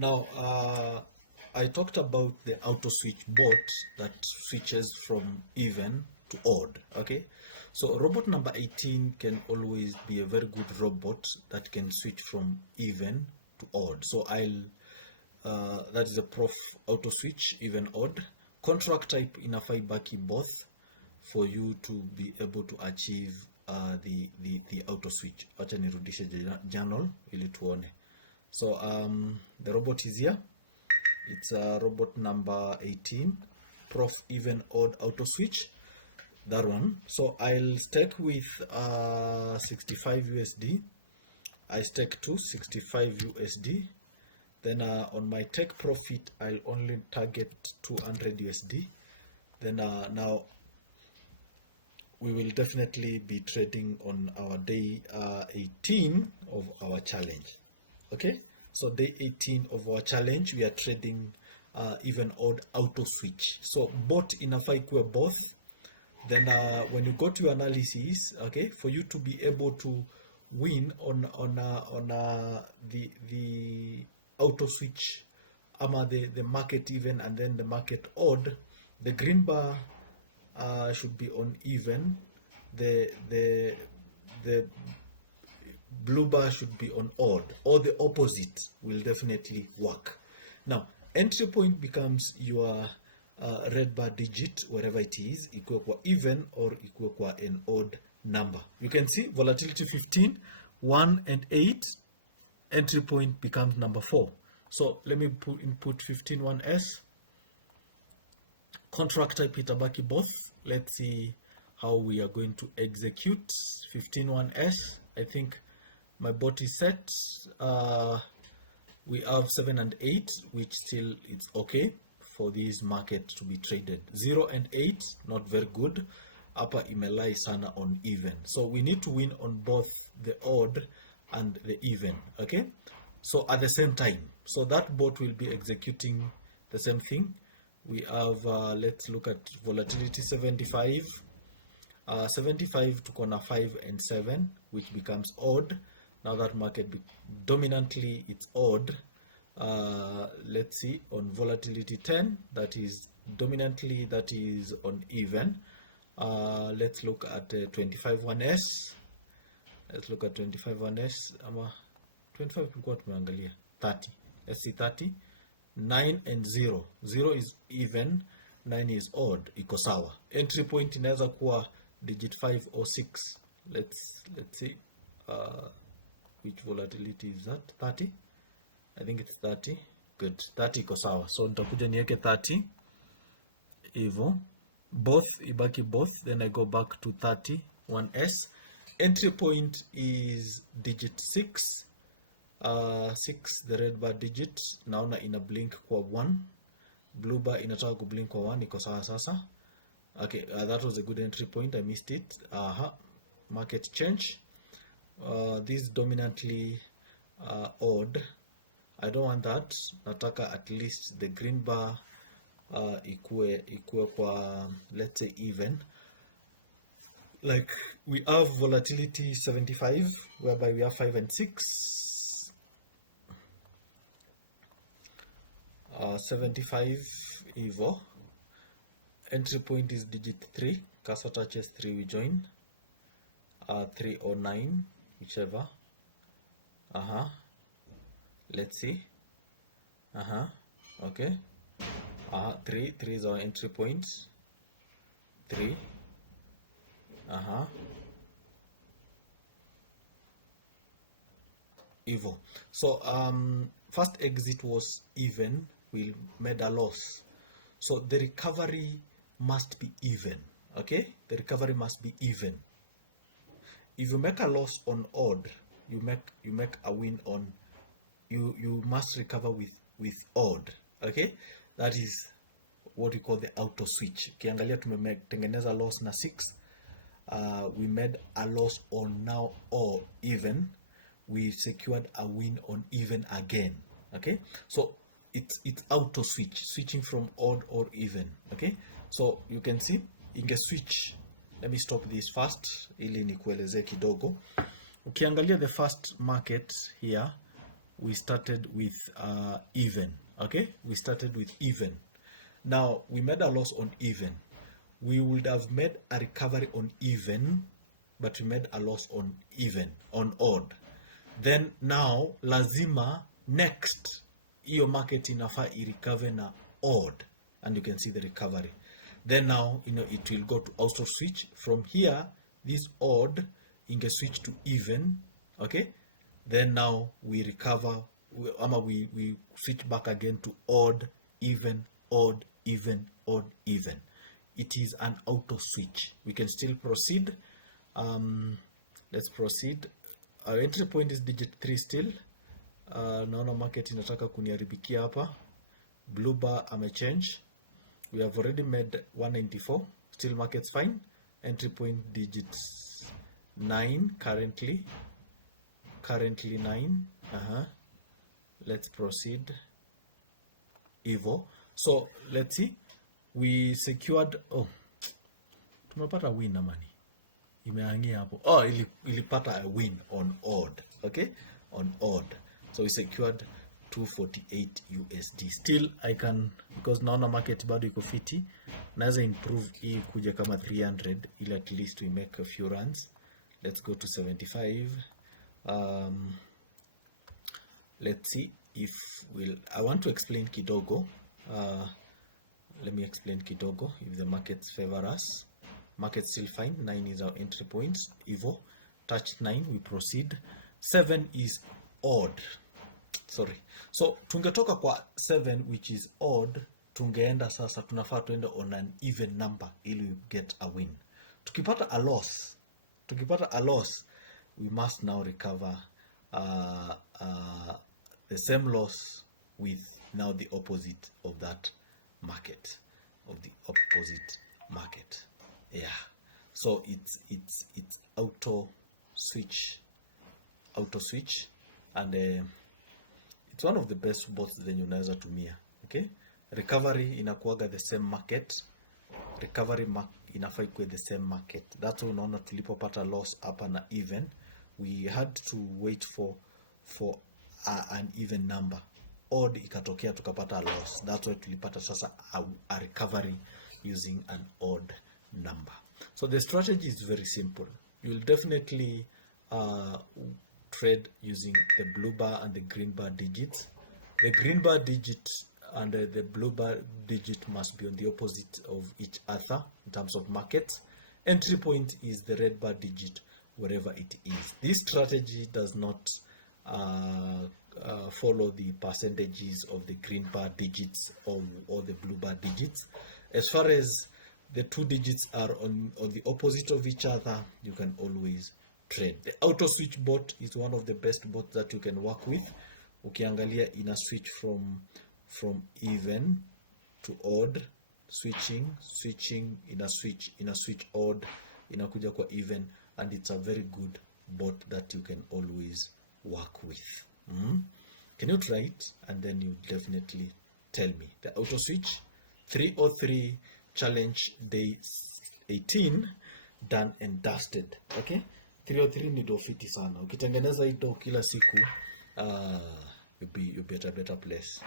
Now, I talked about the auto switch bot that switches from even to odd. Okay, so robot number 18 can always be a very good robot that can switch from even to odd. So that is a prof auto switch even odd. Contract type inafaa ibaki both for you to be able to achieve the auto switch. Acha nirudishe journal ili tuone. So the robot is here. It's robot number 18, prof even odd auto switch, that one. So I'll stake with 65 USD. I stake to 65 USD. Then on my take profit, I'll only target 200 USD. Then now we will definitely be trading on our day 18 of our challenge. Okay, so day 18 of our challenge, we are trading even odd auto switch. So bot inafaa ikuwe both. Then when you go to your analysis, okay, for you to be able to win on the auto switch, the market even and then the market odd, the green bar should be on even, the blue bar should be on odd, or the opposite will definitely work. Now entry point becomes your red bar digit, wherever it is, ikuwe kwa even or ikuwe kwa an odd number. You can see volatility 15, 1 and 8, entry point becomes number 4. So let me input 151S. Contract type itabaki both. Let's see how we are going to execute 151S. I think my bot is set. We have 7 and 8, which still it's okay for this market to be traded. 0 and 8, not very good. Upper imelai sana on even. So we need to win on both the odd and the even. Okay, so at the same time, so that bot will be executing the same thing. We have let's look at volatility 75. 75 to corner 5 and 7, which becomes odd. Now that market dominantly it's odd. Let's see on volatility 10, that is dominantly that is on even. Let's look at 25-1S. Let's look at 25-1S. 25 tulikuwa tumeangalia 30. Let's see 30. 9 and 0. 0 is even, 9 is odd. Iko sawa. Entry point inaweza kuwa digit 5 or 6. Let's see which volatility is that. 30. I think it's 30. Good. 30 iko sawa. So nitakuja niweke 30 hivyo, both ibaki both, then I go back to 31S. Entry point is digit 6. 6, the red bar digit. Naona ina blink kwa 1. Blue bar inataka kublink kwa 1. Iko sawa sasa. Okay, that was a good entry point. I missed it. Market change. This is dominantly odd. I don't want that. Nataka at least the green bar ikue kwa, let's say, even. Like we have volatility 75, whereby we have 5 and 6. 75 evo. Entry point is digit 3. Cursor touches 3, we join. 3 or 9, whichever. Let's see. Okay. 3 is our entry point. 3. Evo. So first exit was even. We made a loss. So the recovery must be even. Okay, the recovery must be even. If you make a loss on odd, you make a win on. You must recover with odd. Okay, that is what we call the auto switch. Kiangalia tumetengeneza loss na 6. We made a loss on now or even. We secured a win on even again. Okay, so it's auto switching from odd or even. Okay, so you can see inge switch. Let me stop this first ili nikueleze kidogo. Ukiangalia the first market here, we started with even. Okay, we started with even. Now we made a loss on even. We would have made a recovery on even, but we made a loss on odd. Then now lazima next hiyo market inafaa irecover na odd, and you can see the recovery. Then now it will go to auto switch from here. This odd inge switch to even. Okay, then now we recover, we switch back again to odd, even, odd, even, odd, even. It is an auto switch. We can still proceed. Let's proceed. Our entry point is digit 3 still. Naona market inataka kuniaribikia hapa. Blue bar amechange. We have already made 194. Still market's fine. Entry point digits 9 currently. Currently 9. Let's proceed. Evo. So let's see. We secured. Oh, tumepata win na money. Imeangia hapo. Oh, ilipata a win on odd. Okay, on odd. So we secured 248 USD. Still I can, because naona market bado iko fiti, naweza improve hii kuja kama 300 ili at least we make a few runs. Let's go to 75. Let's see if I want to explain kidogo. Let me explain kidogo if the markets favor us. Market still fine. 9 is our entry point. Evo touched 9, we proceed. 7 is odd. Sorry. So tungetoka kwa 7 which is odd, tungeenda sasa, tunafaa tuende on an even number ili we get a win. Tukipata a loss, we must now recover the same loss with now the opposite of that market, Yeah. So it's auto switch, and it's one of the best bots zenye unaweza tumia. Okay, recovery inakuaga the same market, inafaa ikuwe the same market. That's why unaona tulipopata loss hapa na even, we had to wait for an even number. Odd ikatokea tukapata a loss. That's why tulipata sasa a recovery using an odd number. So the strategy is very simple. You'll definitely trade using the blue bar and the green bar digits. The green bar digit and the blue bar digit must be on the opposite of each other in terms of markets. Entry point is the red bar digit wherever it is. This strategy does not follow the percentages of the green bar digits or the blue bar digits. As far as the two digits are on the opposite of each other, you can always trade. The auto switch bot is one of the best bots that you can work with. Ukiangalia ina switch from even to odd, switching, ina switch odd, inakuja kwa even, and it's a very good bot that you can always work with. Can you try it? And then you definitely tell me. The auto switch 303 challenge day 18, done and dusted. Okay, 303 ni do fiti sana. Ukitengeneza hii do kila siku, you'll be at a better place.